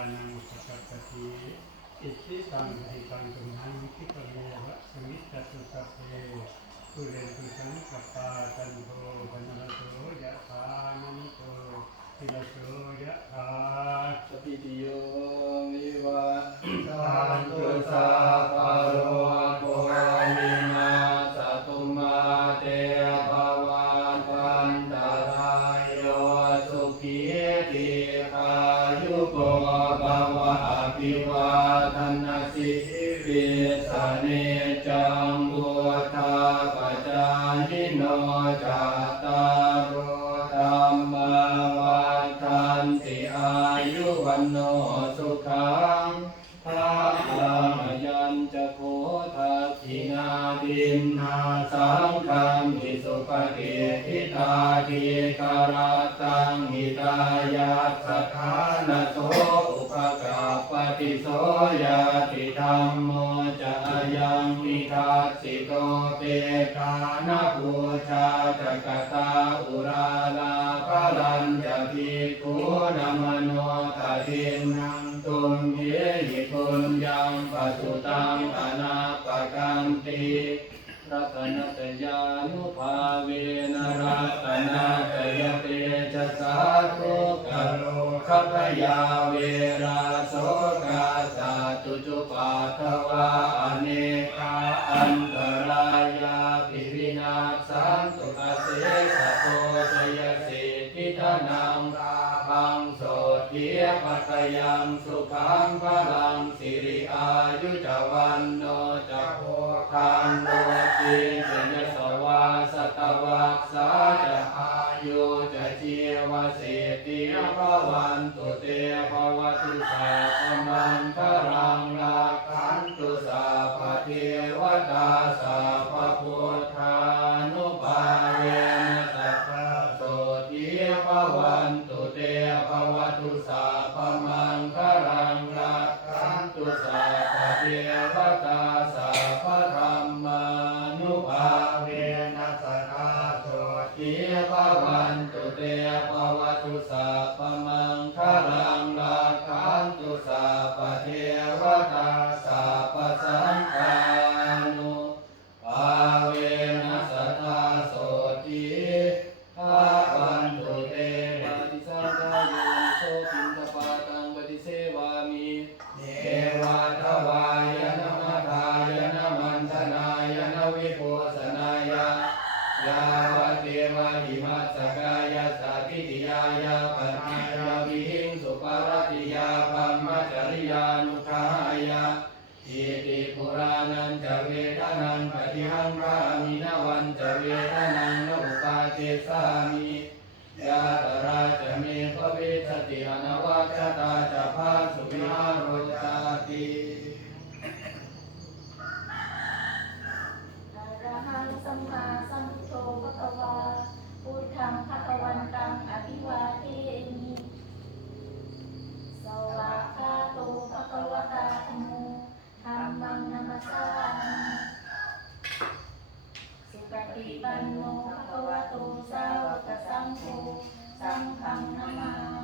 านังสัพพะติอิทิตังหิตังตุมหังคิปะเมวะสมิตตุสัพเพสุเรนตุสังกปปาตันโทาทนาสิริสเนจังบุทาปจายิโนจัตตารโอธรรมาวันทันติอายุวันโนสุขังพระลังยัญจะโคทักขินาดินนาสังคัมมิสุปฏิทิตาทีคาราตังหิตายาสถานโส โสยาติธรรมโมจะยังมิทัสสิโตเตกานาภูชาจักตาอุราลาภลันจะพิกุนมโนตาเทนังตุมเหหิปุญญังปัจจุตังอนาปกันติรัตนตยานุภาเวนรัตนาตยเตจะสาธุกโลคัพยาเวรา สกาสาตุจุปาทวาอเนกาอันตรายาภิวินาศสันตุกเสสะโตชยสิทธิธนังกาพังโสเทียปัตยังสุขังพลังสิริอายุจวันโนจะโพคันโลกิเจนสวาสตวักสาจะอา ตาสาพพุทธานุภาเวนะสัพพะโสทิภวันตุเตภวตุสาพมังครังลาคันตุสาพเทวตาสาพธรรมานุภาเวนะสัพพะโสทิภวันตุเตภวตุสาพมัง วะเทวะหิมัสกายาสัติติยายาปัญญายาวิหิงสุปารติยาปัมมจริยานุขายาอิติปุรานันจะเวทานังปฏิหังรามินวันจะเวทานังนุปาเทสามิยาตราจะเมภเวสติอนวัคตาจะพาสุ โนภะคะวะโตสาวกสังฆสังฆนามา